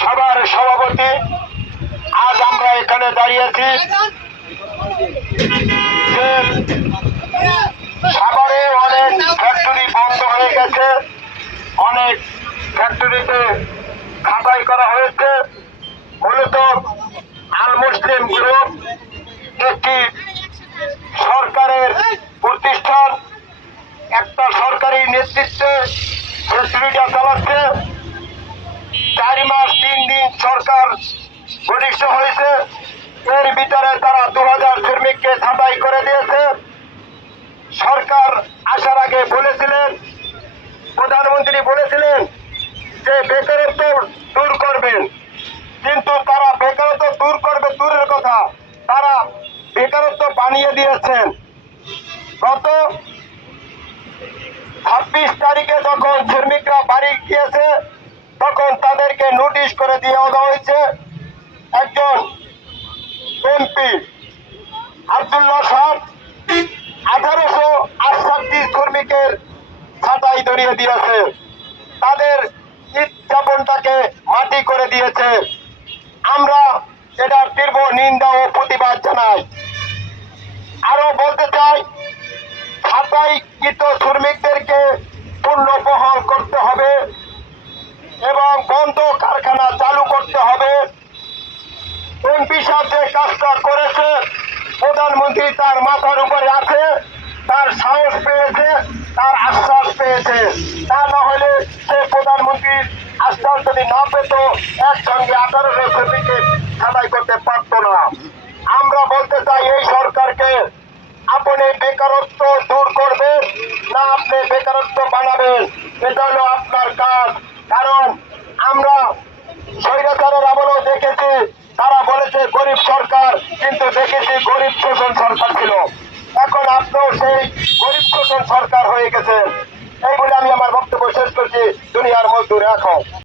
সবার সভাপতি। আজ আমরা এখানে দাঁড়িয়েছি যে সাভারে অনেক ফ্যাক্টরি বন্ধ হয়ে গেছে, অনেক ফ্যাক্টরিতে ছাঁটাই করা হয়েছে। মূলত আল মুসলিম গ্রুপ একটি সরকারের প্রতিষ্ঠান, একটা সরকারি নেতৃত্বে ফ্যাক্টরিটা চালাচ্ছে। 4 মাস 3 দিন সরকার প্রতিষ্ঠা হয়েছে, এর ভিতরে তারা 2000 শ্রমিককে ছাঁটাই করে দিয়েছে। সরকার আসার আগে বলেছিলেন, প্রধানমন্ত্রী বলেছিলেন যে বেকারত্ব দূর করবেন, কিন্তু তারা বেকারত্ব দূর করবে দূরের কথা, তারা বেকারত্ব বানিয়ে দিয়েছেন। গত 26 তারিখে যখন শ্রমিকরা বাড়ি গিয়েছে তখন তাদেরকে নোটিশ করে দেওয়া হয়েছে। একজন এমপি আব্দুল্লাহ সাহেব 1868 শ্রমিকের ছাঁটাই ধরিয়ে দিয়েছে, তাদের জীবনটাকে মাটি করে দিয়েছে। আমরা এটার তীব্র নিন্দা ও প্রতিবাদ জানাই। আরো বলতে চাই, ছাঁটাইকৃত শ্রমিকদেরকে পুনর্বহাল করতে হবে এবং বন্ধ কারখানা চালু করতে হবে। এমপি সাহেব যে কাজটা করেছে, প্রধানমন্ত্রী তার মাথার উপরে আছে, তার সাহস পেয়েছে, তার আশ্বাস পেয়েছে। তা না হলে সে প্রধানমন্ত্রীর আশ্বাস যদি না পেত, একসঙ্গে 1800 শ্রমিককে ছাঁটাই করতে পারত না। আমরা বলতে চাই এই সরকারকে, আপনি বেকারত্ব দূর করবেন না আপনি বেকারত্ব বানাবেন, এটা হলো আপনার কাজ। কারণ আমরা স্বৈরাচারের আমলেও দেখেছি, তারা বলেছে গরিব সরকার, কিন্তু দেখেছি গরিব শোষণ সরকার ছিল। এখন আপনিও সেই গরিব শোষণ সরকার হয়ে গেছেন। এই বলে আমি আমার বক্তব্য শেষ করছি। দুনিয়ার মজদুর এখন।